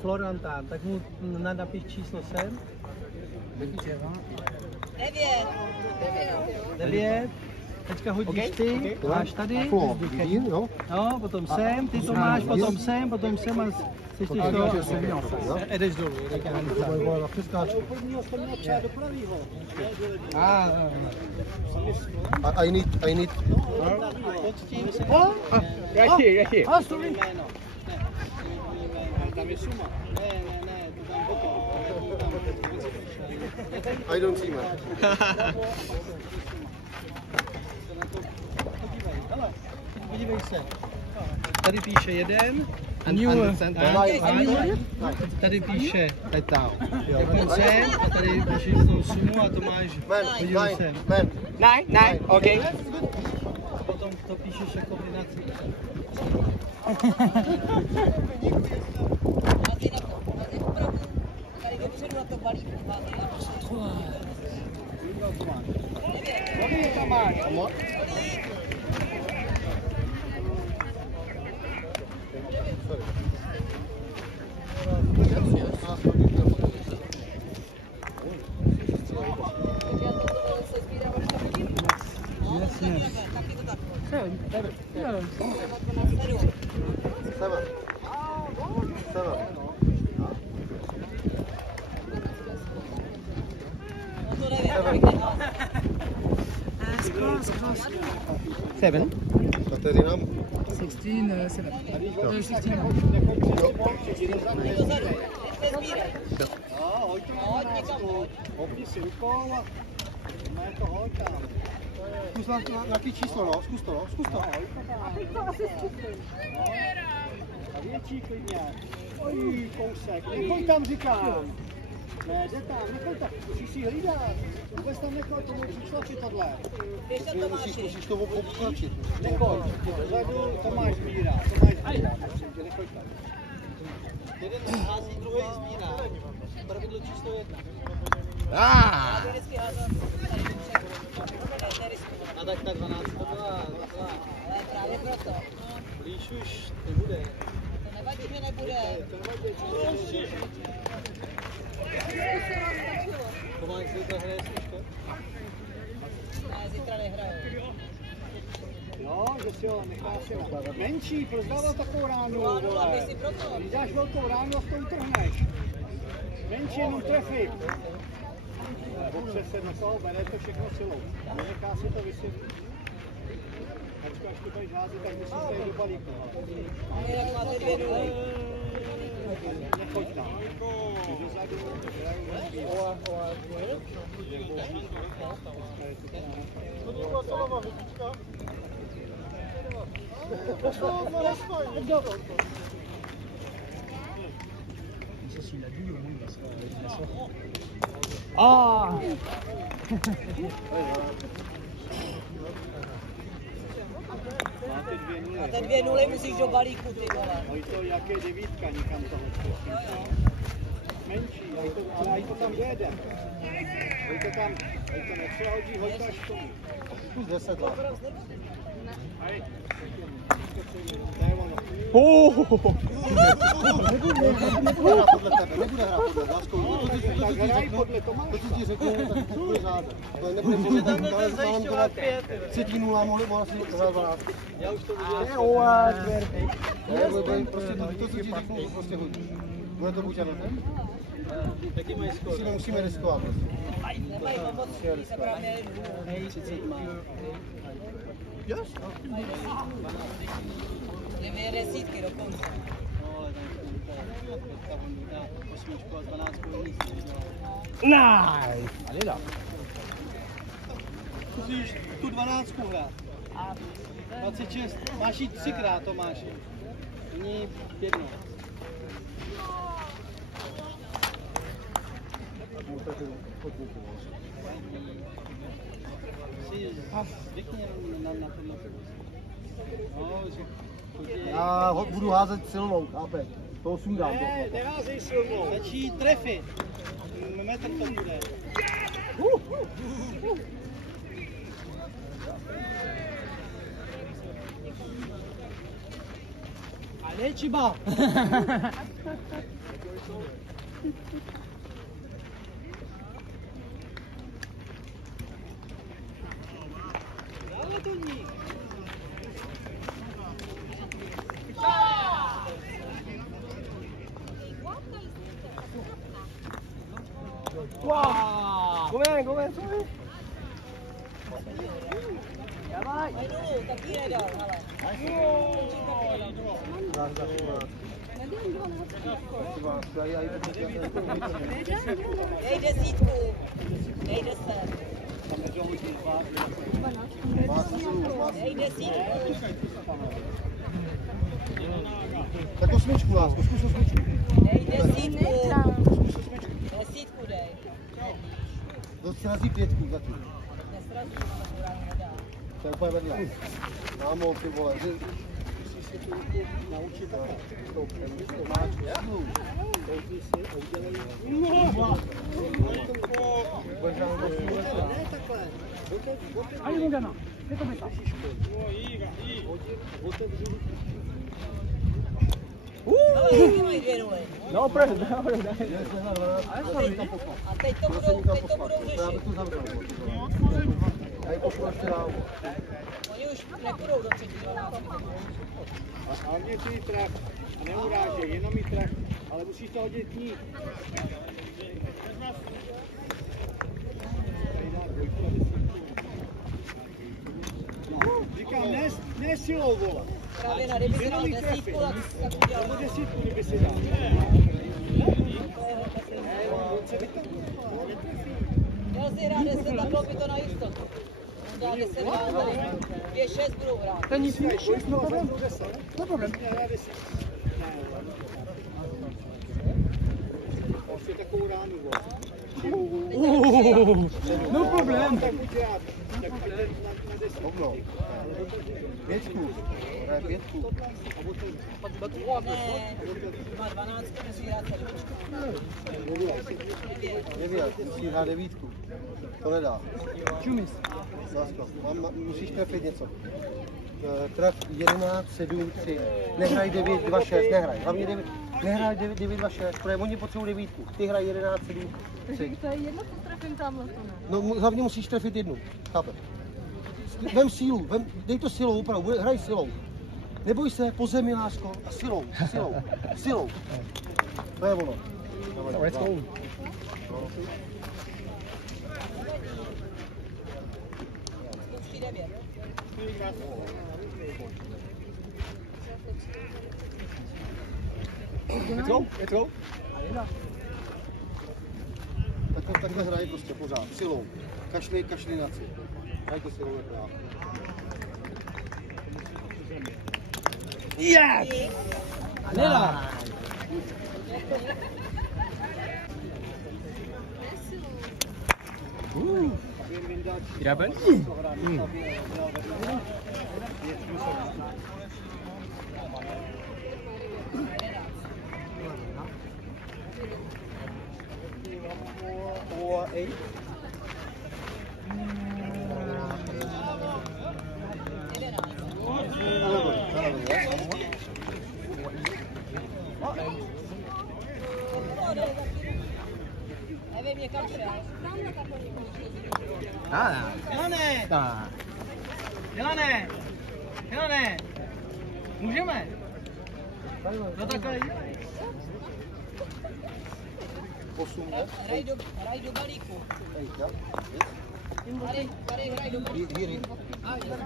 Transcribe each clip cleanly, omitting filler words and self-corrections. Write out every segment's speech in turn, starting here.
Florantán, tak mu napiš číslo sem. 9. Teďka hodíš ty, máš tady. No, potom sem, ty to máš, potom sem a slyšíš to. Jdeš dolů. I need. Right here. Sorry. Tam je suma. Ne, to tam potom. I don't see man. Podívej se. Tady píše 1. Tady píše sem, a tady píše tu sumu a to máš. Podívej se. 9, okay. A potom to píšeš jako kombinaci. Tady dopředu na to balíku máte. Kolik tam máš? Jasně. Seven. Kateřina. 16, 7. 16. Hopni si rukou a má to holka. Zkus na ty číslo, no, zkus to. A větší klidně. Oj, kousek, nechoď tam říkám. Ne, jde tam, nechoď tam, musíš si hlídat. Vůbec tam nechoď, to můžeš tlačit tohle. Musíš to obtlačit. Nechoď, dozadu Tomáš sbírá, prosím tě, nechoď tam. Jeden hází, druhý sbírá. Pravidlo číslo 1. A tak ta 12 to byla. Ale právě proto. Blíž už nebude. To nevadí, že nebude. Tomáš zítra hraje služka? Ne, zítra nehraju. No, že si ho nechá si menší, proč dával takovou ránu, vole? Když dáš velkou ránu a s tou utrhneš. Menší jenom trefit. Bokse se do toho bere to všechno silou. Nenechá si to vysvětlit. Až to budeš házet, tak musíš tady do balíku. Jak máte 2 nuly. Nechoď tam. Dozadu hraju Máte 2 nuly, musíš do balíku, ty vole. Hoď to, jak je 9, nikam toho. Menší, ale aj to tam jede. Hoď to tam, hoď to nepřehodí, hoď to až k tomu. Zkus 10 let. Nebude hrát podle tebe, Tak hraj podle Tomáše. To, co ti řeknu, tak to bude řád. To nebude může tam zajišťovat 3-0, mohla si hrát 12. Já už to viděl. Prostě to, co ti řeknu, prostě hodíš. Bude to buď ano, ne? Jaký mají skoro? Musíme riskovat. Nemají pomoc, když se právě měli 30 má. Yes? 2 desítky dokonce. No ale tam on dá 8 a 12 nic nedělá. Nice! A nedá. Musíš tu 12 hrát. 26, máš jít 3krát, Tomáši. Není 1. Si zvykni na tohle. No, Já budu házet silnou, chápeš? To sundám. Ne, neházej silnou. Stačí trefit. Metr to bude. A Je čiba. Wow! Go ven, sorry. Давай. Taky nedal, ale. Dej desítku. Dej 10. Dej desítku. Tak osmičku, lásko, zkus osmičku. Dej desítku. Desítku dej. To srazí 5 zatím. Nesrazí, to akurát nedá. To je úplně vedle. Mámo, ty vole, že... Musíš se tu naučit takhle. To máš sílu. Koukni si a udělej. Budeš nám to sílu lesla. Ne takhle. Ani Mugana. Je to beka. Otevři. Ale taky mají 2-0. No, dobré, dobré. A teď to budou řešit. Já ji pošlu ještě dál. Oni už nepůjdou do třetí 12. A hlavně ty tref. A neurážej, jenom jí tref. Ale musíš to hodit ní. Říkám, ne silou, vole. Právě na kdyby si dal desítku, tak udělal. Nebo desítku, kdyby si dal. Měl si hrát 10 a bylo by to na jistotu. On dá 10 dál, tady 2-6 budou hrát. To nic než, no problém. No problém. Prostě takovou ránu, vole. No problém. Tak buď rád. Tak jde na 10. Hovno. 5. Hraje 5. Ne, má 12, musí hrát 7. 9. Musí hrát 9. To nedá. Čumis. Lásko, musíš trefit něco. Tref 11, 7, 3. Nehraj 9, 2, 6, nehraj. Hlavně 9, nehraj 9, 9, 2, 6, protože oni potřebují 9. Ty hraj 11, 7, 3. To je jedno, co trefím tamhle, to ne? No hlavně musíš trefit jednu. Chápeš? Vem sílu, dej to silou, opravdu, hraj silou. Neboj se, po zemi, lásko, a silou, silou, silou. To je ono. Let's go. Zkouší 9. Je to? Takhle hraje prostě pořád, silou. Kašli na cíl. Hrajte silou jak já. Yes! Nedá. Graben? Or 8. Nevím, někam šel. Milané! Milané! Milané! Můžeme? No takhle dělej. 8, Hraj do balíku. 8, ja? Tady hraj do balíku. Here.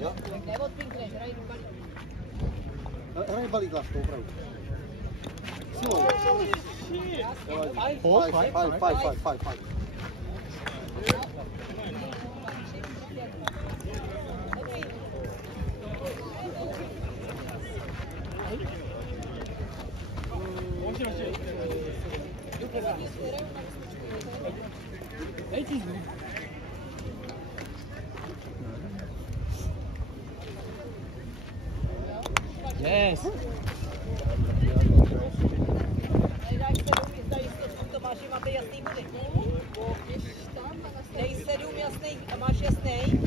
Ja? Neodpinkneš, hraj do balíku. Hraj balík, lásko, opravdu. Silou. Five. Yes. Tomáši, máte jasný body. Dej 7 jasný, a máš jasný.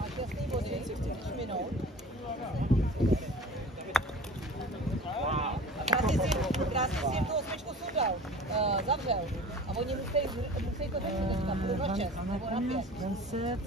Máš jasný body, chceš minout. vydržel. A oni musí to řešit teďka, půl na 6 nebo na 5. One set.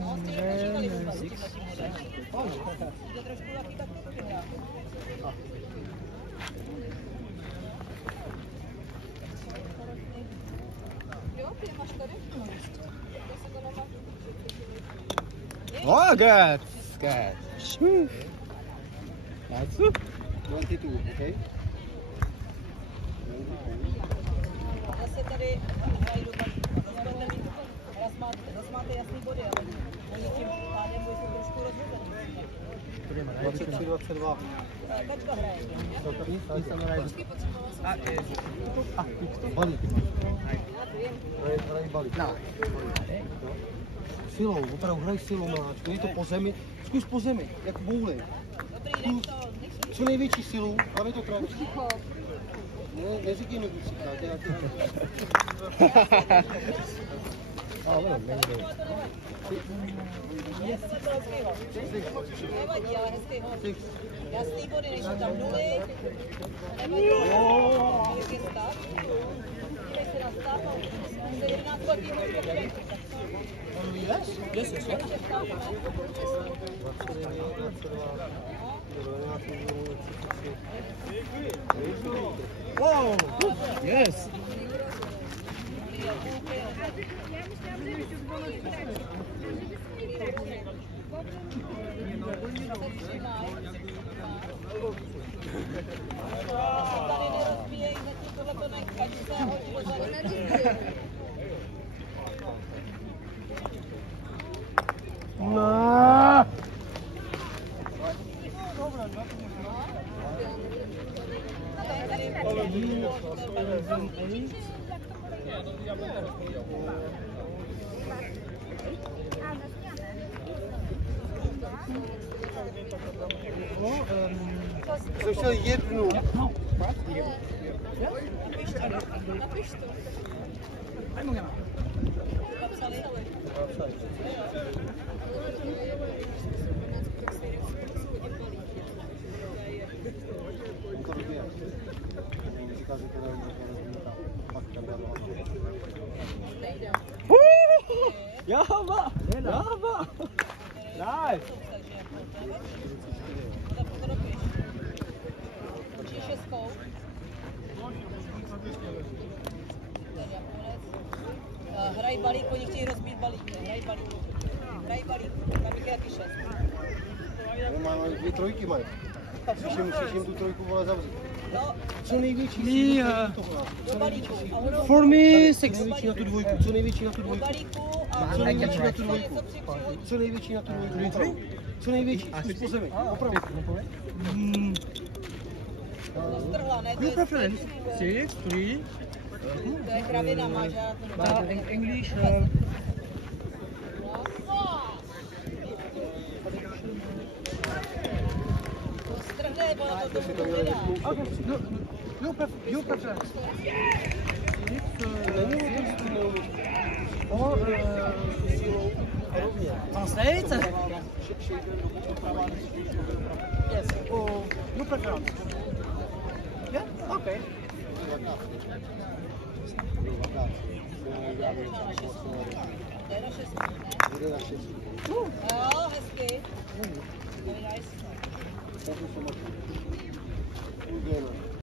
No, stejně neříkali vůbec s tímhle tím modelem. Je trošku taky tak hrát. Jo, ty máš tady? Oh, good. Good. That's it. 22, okay? Zase tady hrají do tak. Zase máte jasný body, ale oni tím pádem jsou trošku rozhozený. 23, 22. Kačka hraje. Balík. Hraj balík. Silou, opravdu hraj silou, maláčku. Je to po zemi. Zkus po zemi, jak bowling. Dobrý, nech to. Co největší silu, hlavně to trať. Ne, neříkej mi vůcíka, Nevadí, ale hezký hod. Jasný body, nejsou tam nuly. Nevadí, jaký stav. Dívej se na stav. 17 letý hod. Yes. Wow. Yes. Tady nerozbíjej, zatím tohleto nech, ať se hodí do zadu. No. Jsem chtěl jednu. Napiš to. Napsali? Java. Nice. Učíš šestkou? Hraj balík, oni chtějí rozbít balík. Hraj balík. Tam je taky 6. Máme 2 trojky, mají. Musíš jim tu trojku vole zavřít. No, Co největší sílu do balíku. For me, Co největší na tu dvojku, co největší na tu Do dvojku. balíku a Co největší na tu něco dvojku. přihodí. Co největší na tu dvojku, opravdu. Co největší, zkus po zemi, opravdu. To strhla, ne? To Your je preference? 6, 3. To je kravina, máš já to English. To strhne, bo na to tomu nedá. Okay. Your preference. Or translate? Yes. Or your preference. Yeah. Okay. To je na 6, ne? Bude na 6. Jo, hezky. Very nice.